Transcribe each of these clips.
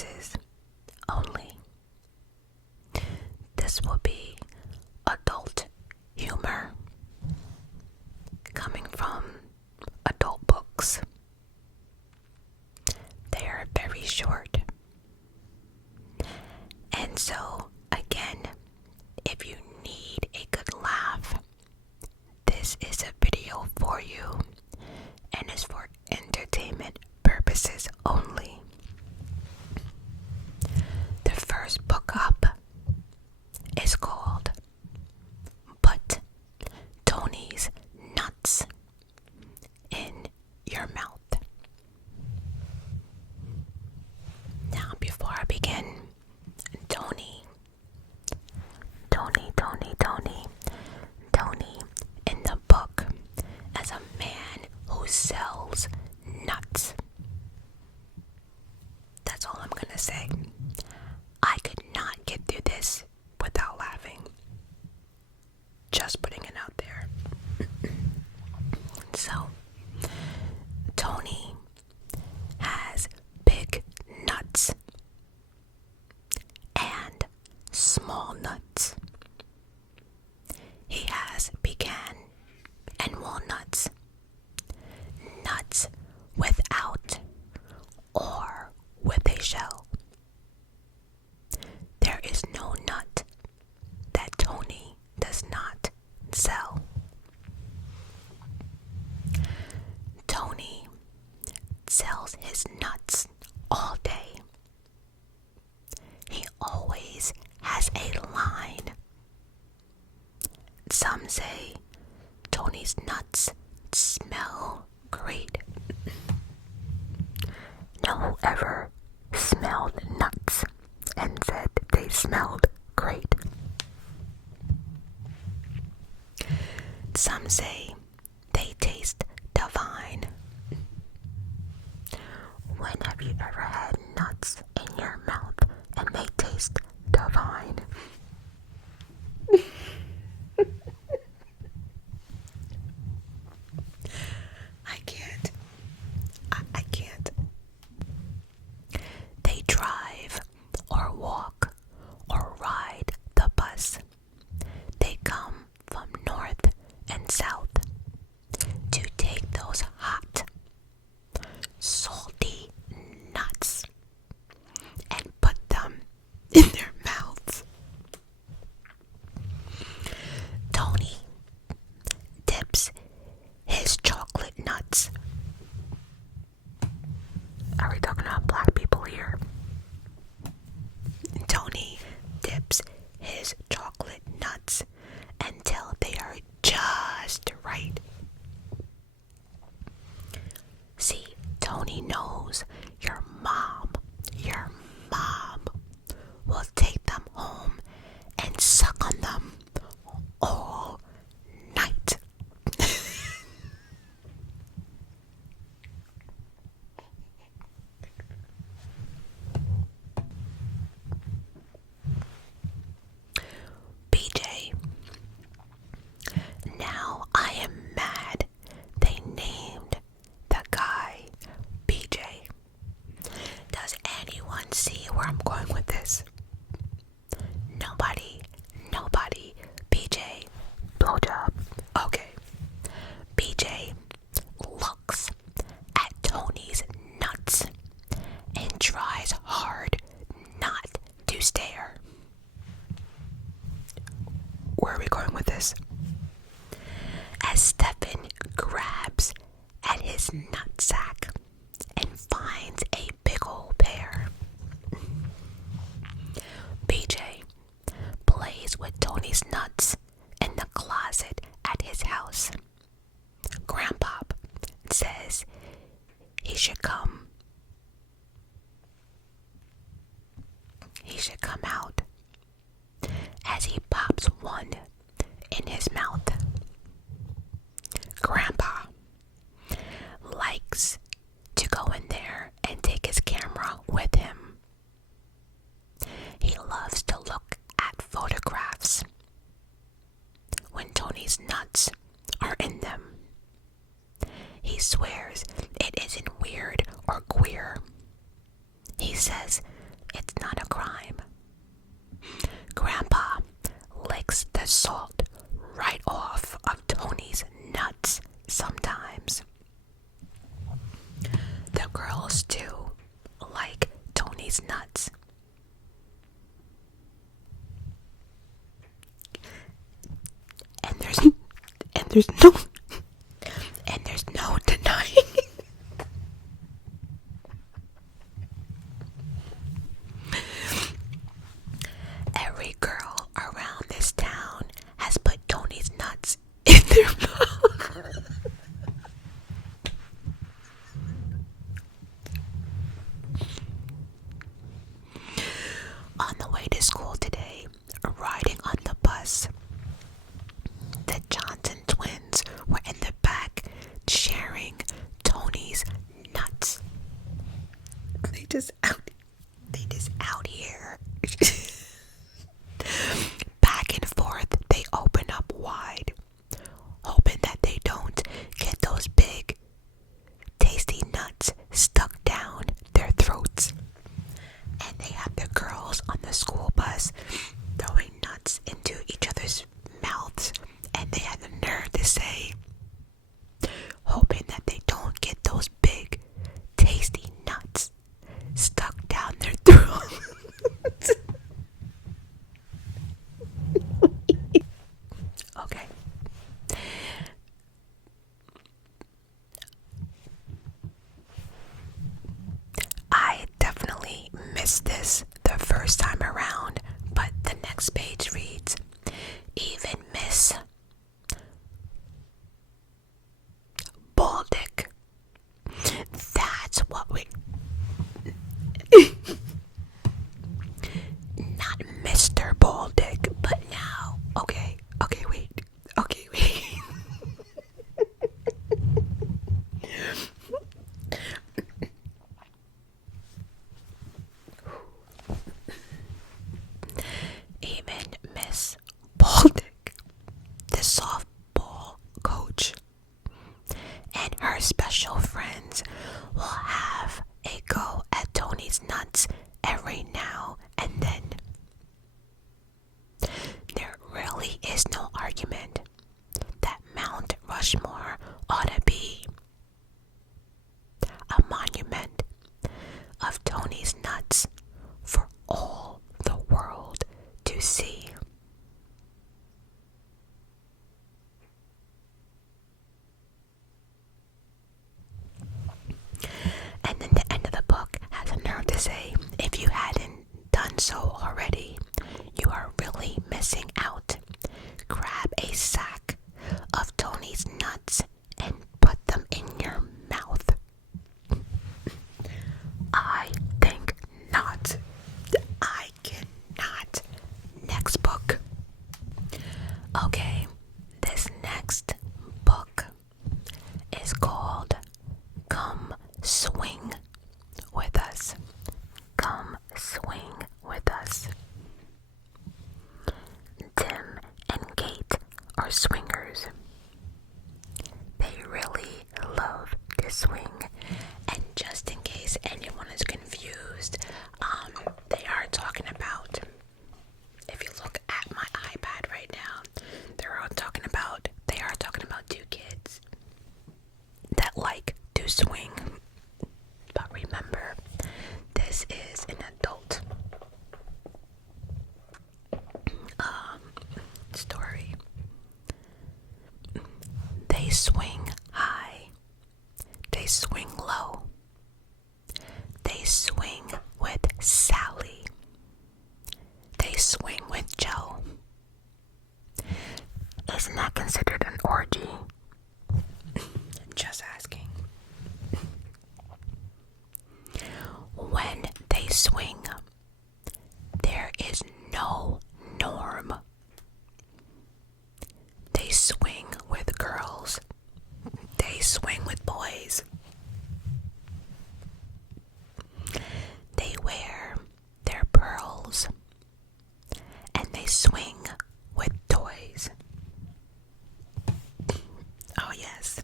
purposes only. This will be adult humor coming from adult books. They are very short. And so, again, if you need a good laugh, this is a video for you and is for entertainment purposes only. The first book up is called Put Tony's Nuts in Your Mouth. Now, before I begin, Tony in the book as a man who sells nuts. That's all I'm gonna say. I could not get through this without laughing. Just putting it out there. So, Tony has big nuts and small nuts. He has pecan and walnuts, nuts without or with a shell. There is no nut that Tony does not sell. Tony sells his nuts all day. He always has a line. Some say Tony's nuts smell great. No ever smelled nuts and said they smelled great. Some say they taste divine. When have you ever had nuts in your mouth and they taste divine? I can't. They drive or walk or ride the bus. They come from north and south to take those hot, salty nuts and put them in their mouths. Tony dips his chocolate nuts. Are we talking about black people here? Tony dips his chocolate nuts until they are just right. See, Tony knows your mom will take them home and suck on them all night. BJ. Now I am mad they named the guy BJ. Does anyone see where I'm going with this? Nobody. BJ. Blowjob. Okay. BJ looks at Tony's nuts and tries hard not to stare. Where are we going with this? As Stefan grabs at his nutsack and finds a big old pear, BJ plays with Tony's nuts in the closet at his house. Grandpa says he should come out as he pops one in his mouth. Grandpa likes to go in there and take his camera with him. He loves to look at photographs when Tony's nuts are in them. He swears it isn't weird or queer. He says not a crime. Grandpa licks the salt right off of Tony's nuts sometimes. The girls too like Tony's nuts. And there's no denying every girl around this town has put Tony's nuts in their mouth. On the way to school today, riding on the bus, the Johnson twins were in the back sharing Tony's nuts. They just out here. Back and forth, they open up wide, hoping that they don't get those big, tasty nuts stuck down their throats. And they have the girls on the school bus throwing nuts into each other's mouths, and they had the nerve to say, hoping that they don't get those big, tasty nuts stuck down their throats. Okay. I definitely missed this the first time around, but the next page reads, even Miss Baldick. That's what we... Not Mr. Baldick, but now. Okay, wait. Even Miss Baldick, the softball coach, and her special friends will have a go at Tony's nuts every now and then. There really is no argument that Mount Rushmore ought to be a monument of Tony's nuts for all the world to see. And then the end of the book has a nerve to say, if you hadn't done so already, you are really missing out. Grab a sack of Tony's nuts and put them in your mouth. I think not. I cannot. Next book. Okay, this next book is called Come Swing with Us. Come swing with us. Tim and Kate are swingers. They really love to swing. And just in case anyone is confused, they are talking about, if you look at my iPad right now, they are talking about two kids that like to swing. But remember, this is an adult story. They swing high. They swing low. They swing with Sally. They swing with Joe. Isn't that considered an orgy? Just asking. When they swing, there is no norm. They swing with girls. They swing with boys. They wear their pearls. And they swing with toys. Oh yes,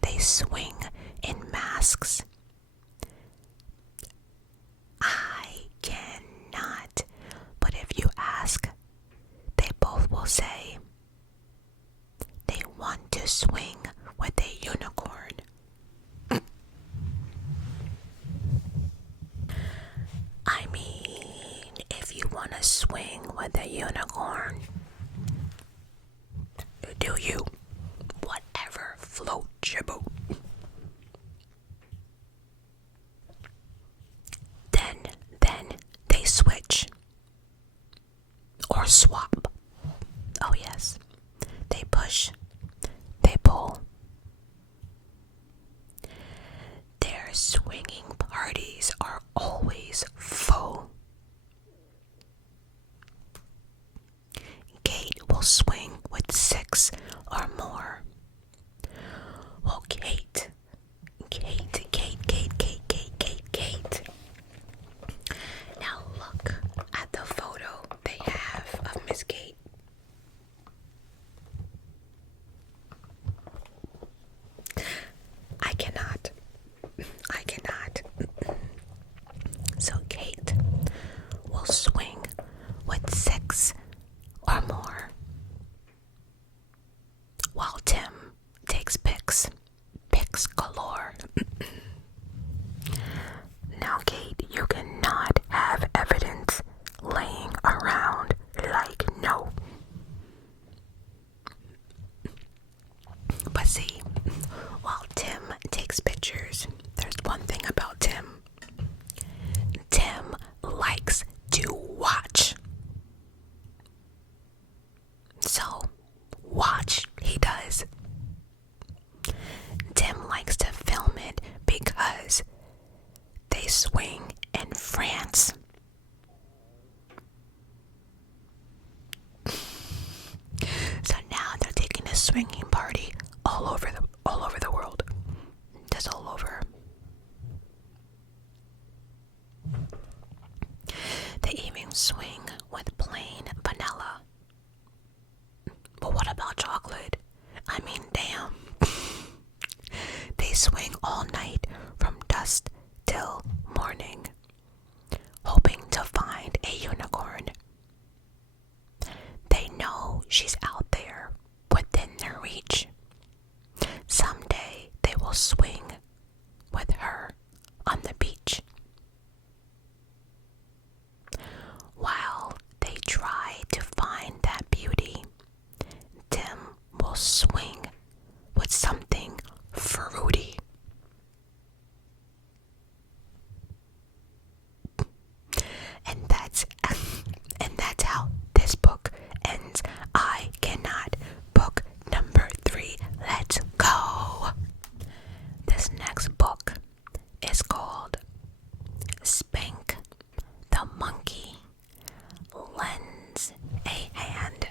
they swing in masks. I cannot unicorn. Do you? Whatever floats your boat. Then they switch. Or swap. Oh yes. They push. They pull. Their swinging parties are always full. Kate will swing with 6 or more. Well, Kate. Now look at the photo they have of Miss Kate. I cannot. So Kate will swing with 6 or more, while Tim takes pics galore. Now, Kate, you cannot have evidence laying around like no. But see, while Tim takes pictures, there's one thing about Tim. Tim likes to watch. So, watch he does. Tim likes to film it because they swing in France. So now they're taking a swinging party all over the world. Just all over. They even swing with plain vanilla. But what about chocolate? I mean, damn. They swing all night from dusk till morning, hoping to find a unicorn. They know she's out there within their reach. Someday they will swing with her on the beach. While they try to find that beauty, Tim will swing with something fruity. And that's how this book ends. I cannot. Book number 3. Let's go. This next book is called Spank the Monkey Lends a Hand.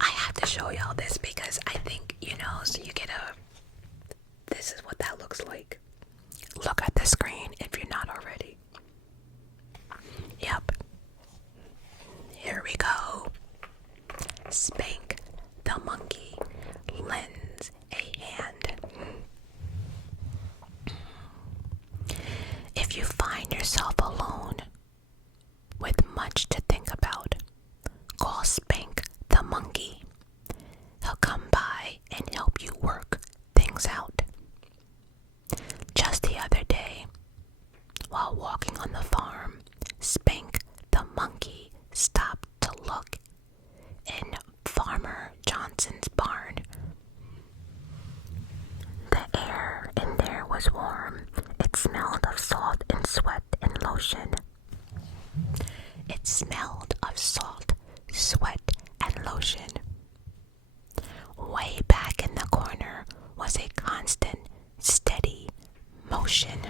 I have to show y'all this because I think, so you get this is what that looks like. Look at the screen if you're not already. Yep. Here we go. Spank the Monkey Lends a Hand. If you find yourself alone with much to think about, call Spank the Monkey. He'll come by and help you work things out. Just the other day, while walking on the farm, Spank the Monkey stopped to look in Farmer Johnson's barn. The air in there was warm. It smelled of salt and sweat and lotion. It smelled of salt, sweat, and lotion. Way back in the corner was a constant, steady motion.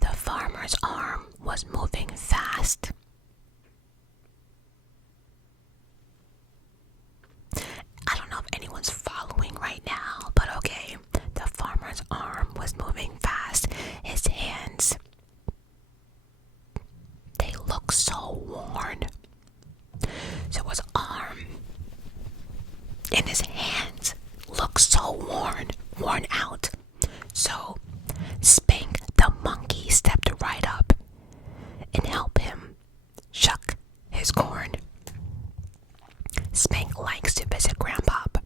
The farmer's arm was moving fast. I don't know if anyone's following right now, but okay. The farmer's arm was moving fast. His hands, they look so worn. So his arm and his hands look so worn out. So Spank the Monkey stepped right up and helped him shuck his corn. Spank likes to visit Grandpop,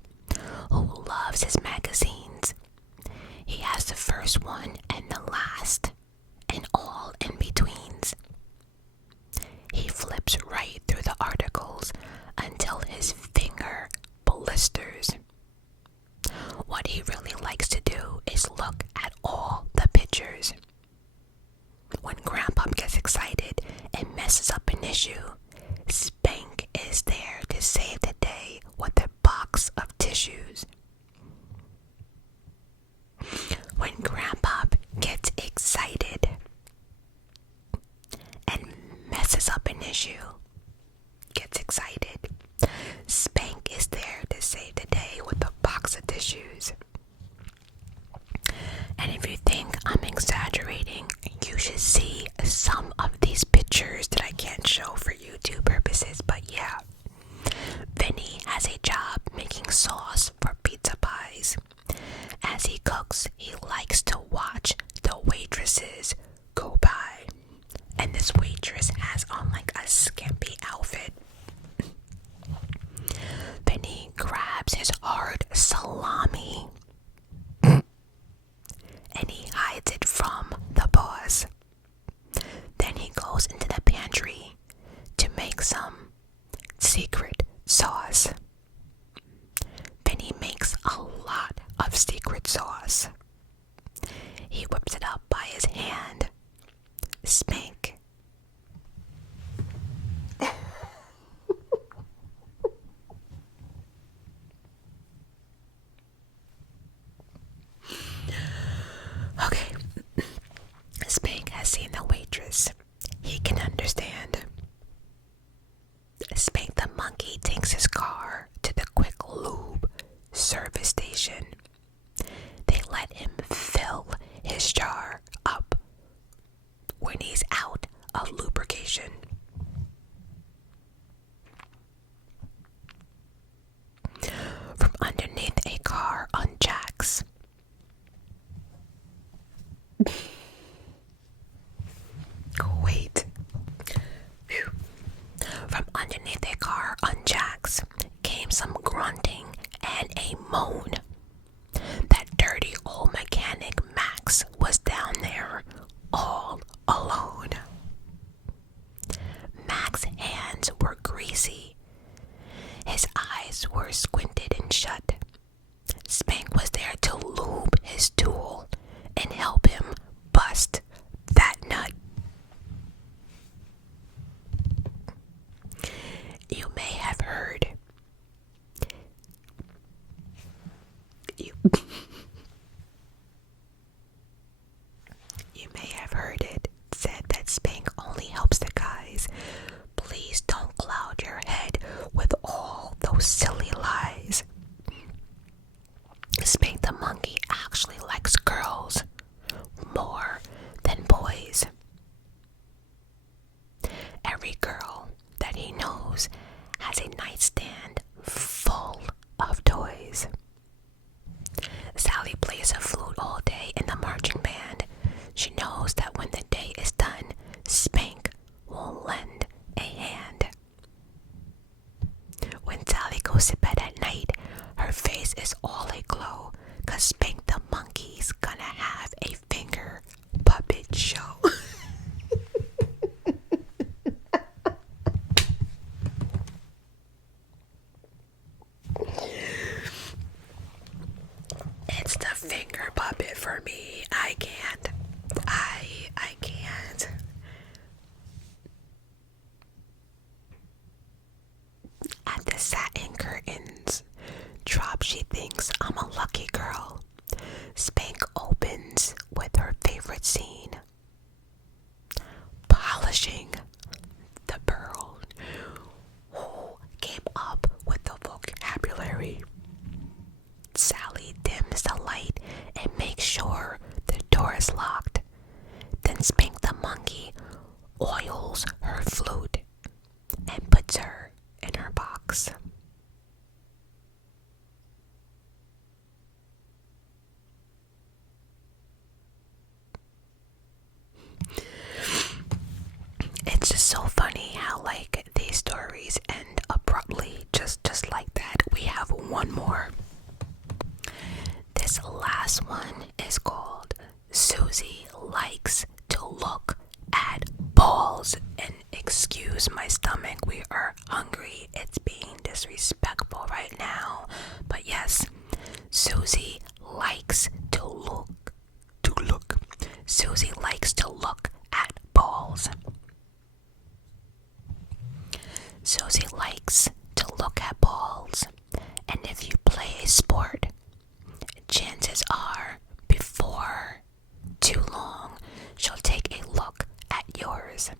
who loves his magazines. He has the first one and the last, and all in betweens. He flips right of secret sauce. He whips it up by his hand. Spank. Okay. Spank has seen the waitress. He can understand. Spank the monkey takes his car to the quick lube service station. They let him fill his jar up when he's out of lubrication. From underneath a car on jacks. Wait. Phew. From underneath a car on jacks came some grunting and a moan. That dirty old mechanic Max was down there all alone. Max's hands were greasy. His eyes were squinted and shut. Spank was there to lube his tool and help him bust that nut. You may have heard. You may have heard it said that Spank only helps the guys. Please don't cloud your head with all those silly lies. Spank the monkey actually likes girls more than boys. Every girl that he knows has a nightstand full of toys. Sally plays a flute all day in the marching band. She knows that when the day is done, Spank will lend a hand. When Sally goes to bed at night, her face is all aglow, 'cause Spank the monkey's gonna have a finger puppet show. It's the finger puppet for me. I can't. I can't. At the satin curtains drop, she thinks I'm a lucky girl. Spank opens with her favorite scene. Polishing the pearl. Who came up with the vocabulary? Sally dims the light and makes sure the door is locked. Then Spank the monkey oils her flute and puts her in her box. It's just so funny how like these stories end abruptly, just like that. We have one more. This last one is called Susie Likes to Look at Balls. And excuse my stomach, we are hungry. It's being disrespectful right now. But yes, Susie likes to look. Susie likes to look at balls. Susie likes to look at balls. And if you play a sport, chances are, before too long, she'll take a look at yours.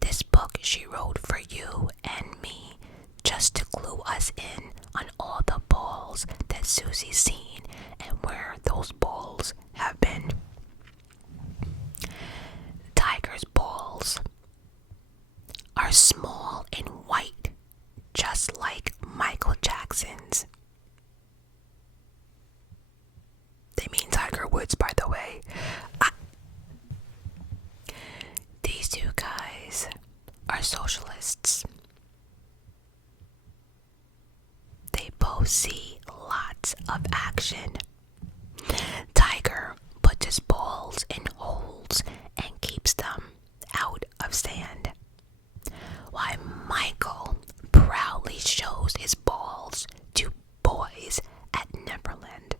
This book she wrote for you and me, just to clue us in on all the balls that Susie's seen and where those balls have been. Tiger's balls are small and white, just like Michael Jackson's. They mean Tiger Woods, by the way. These two guys are socialists. They both see lots of action. Tiger puts his balls in holes and keeps them out of sand, while Michael proudly shows his balls to boys at Neverland.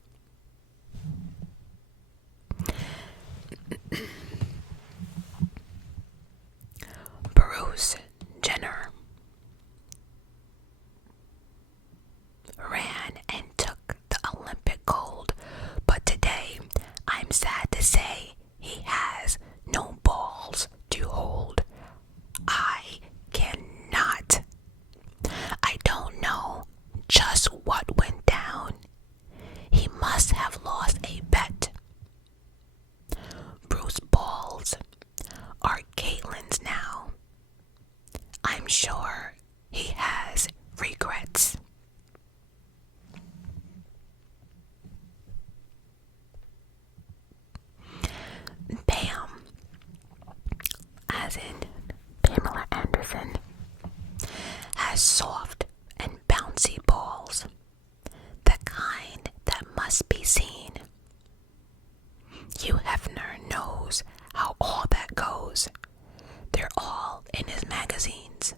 as in Pamela Anderson, has soft and bouncy balls, the kind that must be seen. Hugh Hefner knows how all that goes. They're all in his magazines.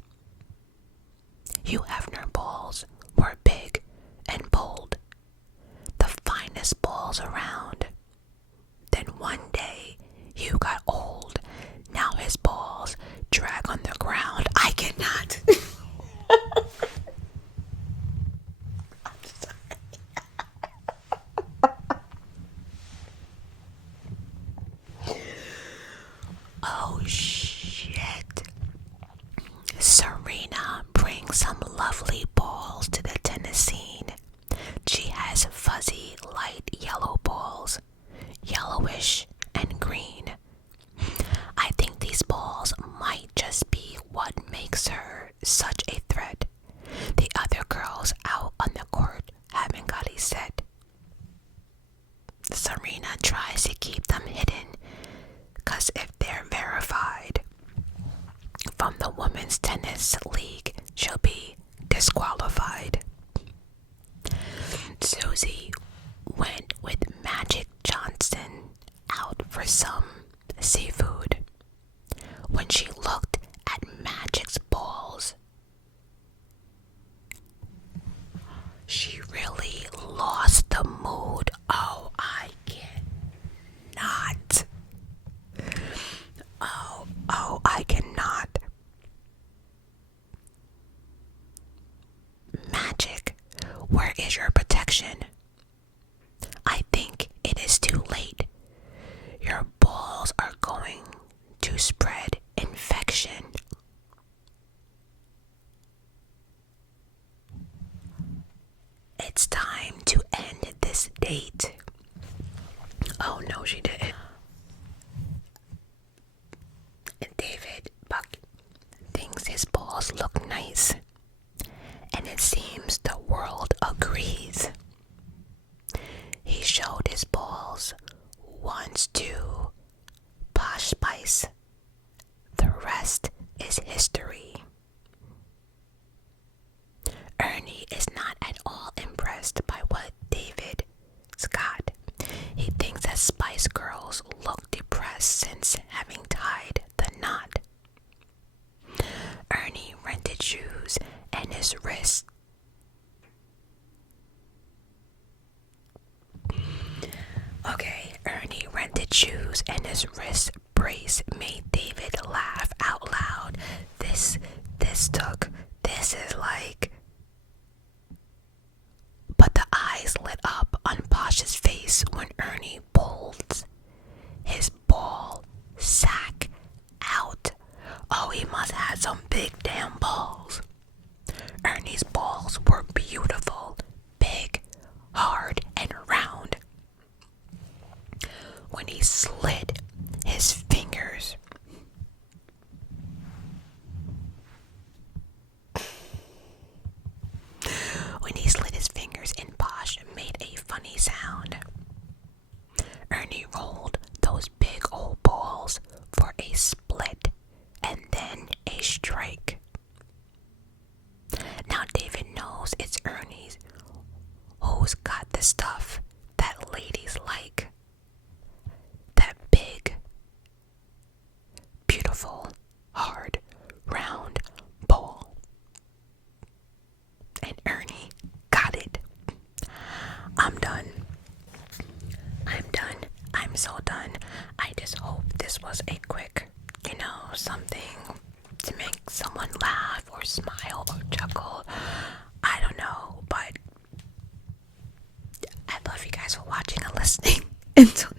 Hugh Hefner balls were big and bold, the finest balls around. Then one day, Hugh got old. Now his balls drag on the ground. I cannot. Oh shit. Serena brings some lovely balls to the tennis scene. She has fuzzy light yellow balls, yellowish and green. I think these balls might just be what makes her such a threat. The other girls out on the court haven't got a set. Serena tries to keep them hidden, because if they're verified from the women's tennis league, she'll be disqualified. Susie went with Magic Johnson out for some seafood. When she looked at Magic's balls, she really lost the mood. Oh, I cannot. Oh, I cannot. Magic, where is your protection? I think it is too late. Your balls are going to spread infection. It's time to end this date. Oh no, she didn't. David Buck thinks his balls look nice, and it seems the world agrees. He showed his balls once to Posh Spice. The rest is history. Ernie is not at all impressed by what David got. He thinks that Spice Girls look depressed since having tied the knot. Ernie rented shoes and his wrist. Ernie rented shoes and his wrist brace made David laugh out loud. This is like... But the eyes lit up on Posh's face when Ernie pulled his ball sack out. Oh, he must have had some big damn balls. Ernie's balls were beautiful, big, hard, and round. When he slid his fingers in Posh made a funny sound. Ernie rolled those big old balls for a split and then a strike. Now David knows it's Ernie's who's got the stuff that ladies like. That big, beautiful, hard, round ball. And Ernie got it. I'm done. I'm so done. I just hope this was a quick, something to make someone laugh or smile or chuckle. I don't know, but I love you guys for watching and listening. Until